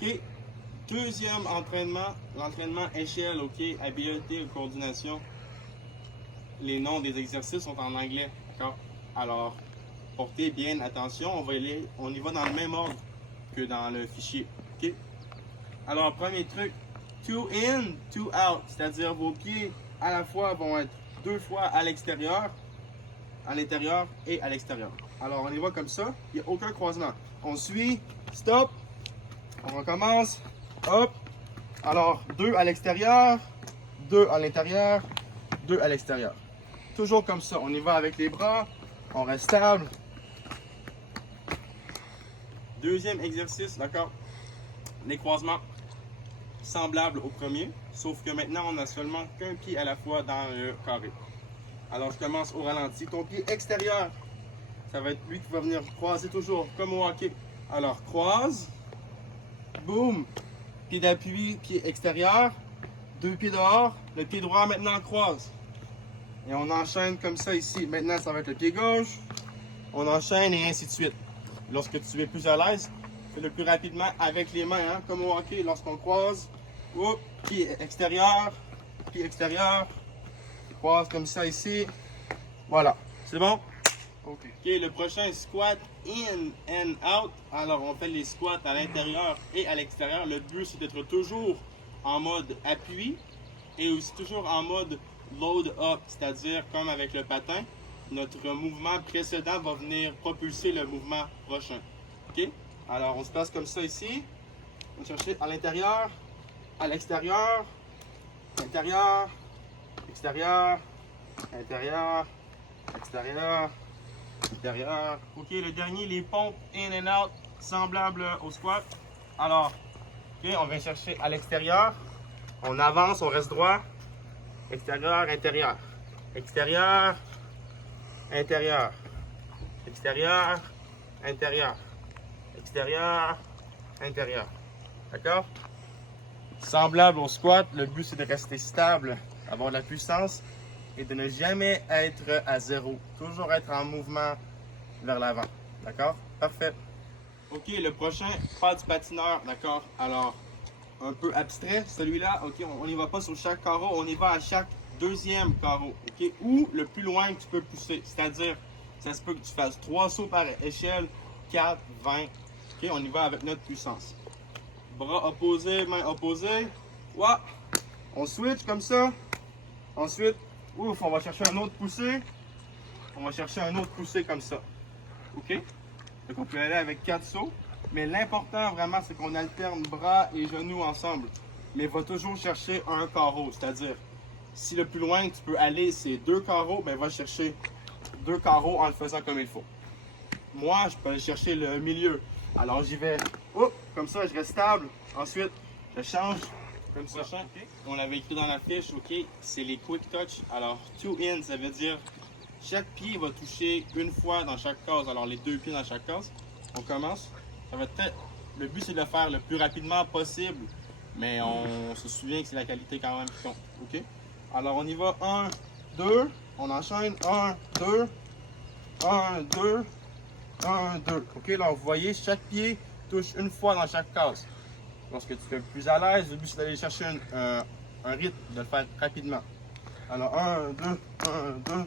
OK. Deuxième entraînement, l'entraînement échelle, OK, habileté, coordination. Les noms des exercices sont en anglais, d'accord? Alors, portez bien attention, on y va dans le même ordre que dans le fichier, OK? Alors, premier truc, two in, two out, c'est-à-dire vos pieds à la fois vont être 2 fois à l'intérieur et à l'extérieur. Alors, on y va comme ça, il n'y a aucun croisement. On suit, stop, on recommence, hop. Alors, 2 à l'extérieur, 2 à l'intérieur, 2 à l'extérieur. Toujours comme ça, on y va avec les bras, on reste stable. Deuxième exercice, d'accord? Les croisements semblables au premier, sauf que maintenant on a seulement qu'un pied à la fois dans le carré. Alors je commence au ralenti. Ton pied extérieur, ça va être lui qui va venir croiser toujours, comme au hockey. Alors croise, boum, pied d'appui, pied extérieur, 2 pieds dehors, le pied droit maintenant croise. Et on enchaîne comme ça ici. Maintenant, ça va être le pied gauche. On enchaîne et ainsi de suite. Lorsque tu es plus à l'aise, fais-le plus rapidement avec les mains, hein, comme au hockey. Lorsqu'on croise, pied extérieur, croise comme ça ici. Voilà. C'est bon? OK. Le prochain, squat in and out. Alors, on fait les squats à l'intérieur et à l'extérieur. Le but, c'est d'être toujours en mode appui et aussi toujours en mode load up, c'est-à-dire comme avec le patin, notre mouvement précédent va venir propulser le mouvement prochain. OK? Alors, on se place comme ça ici. On va chercher à l'intérieur, à l'extérieur, intérieur, extérieur, intérieur, extérieur, intérieur. OK, le dernier, les pompes in and out, semblables au squat. Alors, OK, on vient chercher à l'extérieur. On avance, on reste droit. Extérieur, intérieur. Extérieur, intérieur. Extérieur, intérieur. Extérieur, intérieur. D'accord? Semblable au squat, le but c'est de rester stable, avoir de la puissance et de ne jamais être à zéro. Toujours être en mouvement vers l'avant. D'accord? Parfait. OK, le prochain, pas du patineur. D'accord? Alors, un peu abstrait, celui-là, OK, on n'y va pas sur chaque carreau, on y va à chaque deuxième carreau, OK, ou le plus loin que tu peux pousser, c'est-à-dire, ça se peut que tu fasses 3 sauts par échelle, 4, 20, OK, on y va avec notre puissance. Bras opposés, mains opposées, ouais. On switch comme ça, ensuite, ouf, on va chercher un autre poussé, comme ça, OK, donc on peut aller avec 4 sauts. Mais l'important vraiment, c'est qu'on alterne bras et genoux ensemble. Mais va toujours chercher un carreau. C'est-à-dire, si le plus loin que tu peux aller, c'est 2 carreaux, ben va chercher 2 carreaux en le faisant comme il faut. Moi, je peux aller chercher le milieu. Alors j'y vais, comme ça, je reste stable. Ensuite, je change, comme ça. Okay. On l'avait écrit dans la fiche, OK, c'est les quick touch. Alors, two in, ça veut dire chaque pied va toucher une fois dans chaque case. Alors, les 2 pieds dans chaque case. On commence. Ça va être le but, c'est de le faire le plus rapidement possible, mais on se souvient que c'est la qualité quand même qui compte. OK? Alors, on y va. 1, 2. On enchaîne. 1, 2. 1, 2. 1, 2. OK? Là, vous voyez, chaque pied touche une fois dans chaque case. Lorsque tu es plus à l'aise, le but, c'est d'aller chercher un rythme, de le faire rapidement. Alors, 1, 2, 1, 2,